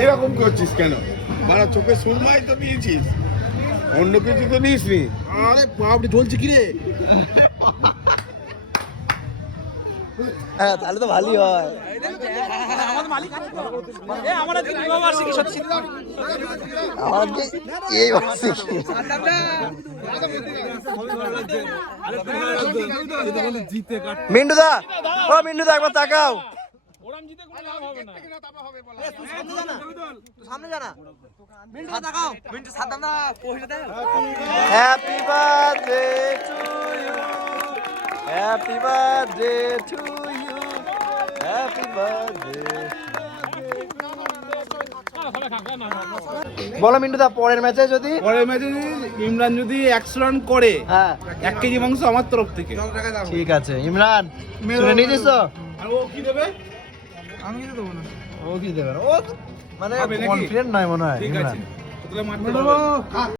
এরকম করছিস কেন? মারা চোখে সুরমাই তো দিয়েছিস, অন্য কিছু তো নিস নি। আরে বাপরে জ্বলছে কি রে? হ্যাঁ তাহলে তো ভালোই হয়। আমার আজকে এই বার্ষিকী। মিন্টু দা, ও মিন্টু দা একবার তাকাও। Happy birthday to you, happy birthday to you, happy birthday. বলো মিন্টু দা, পরের ম্যাচে যদি ইমরান যদি 100 রান করে, হ্যাঁ 1 কেজি মাংস আমার তরফ থেকে। ঠিক আছে ইমরান, শুনে নিয়েছিস তো? আর ও কি দেবে? ও কি দেবে? ও তো মানে হবে নাকি? কনফিডেন্ট নয় মনে হয় ঠিক আছে, ইমরান। তাহলে মারতে হবে।